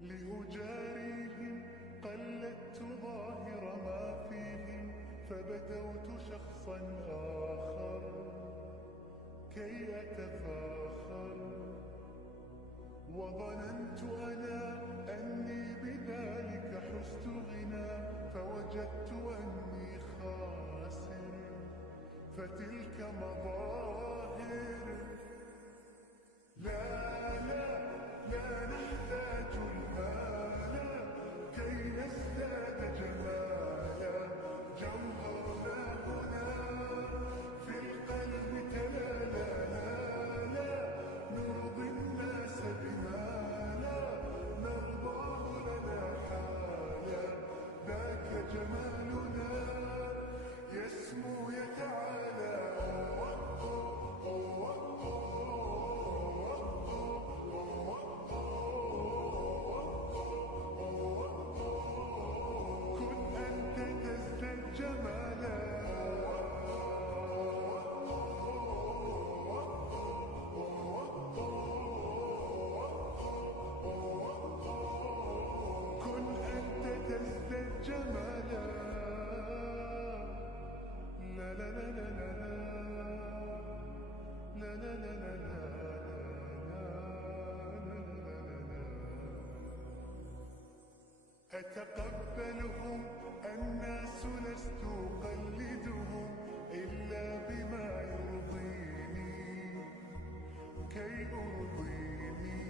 لأجاريهم قلدت ظاهر ما فيهم، فبدوت شخصا آخر كي أتفاخر، وظننت أنا أني بذلك حزت غنى، فوجدت أني خاسر، فتلك مظاهر. لا لا لا نحتاج المال كي نزداد جمالا، جوهرنا هنا في القلب تلالا. لا نرضي الناس بما لا نرضاه لنا حالا، ذاك جمالنا يسمو يتعالى. جمالا كن أنت تزداد جمالا. لا لا لا لا لا لا لا لا لا لا. أتقبلهم الناس لست أقلدهم إلا بما يرضيني كي أرضيني.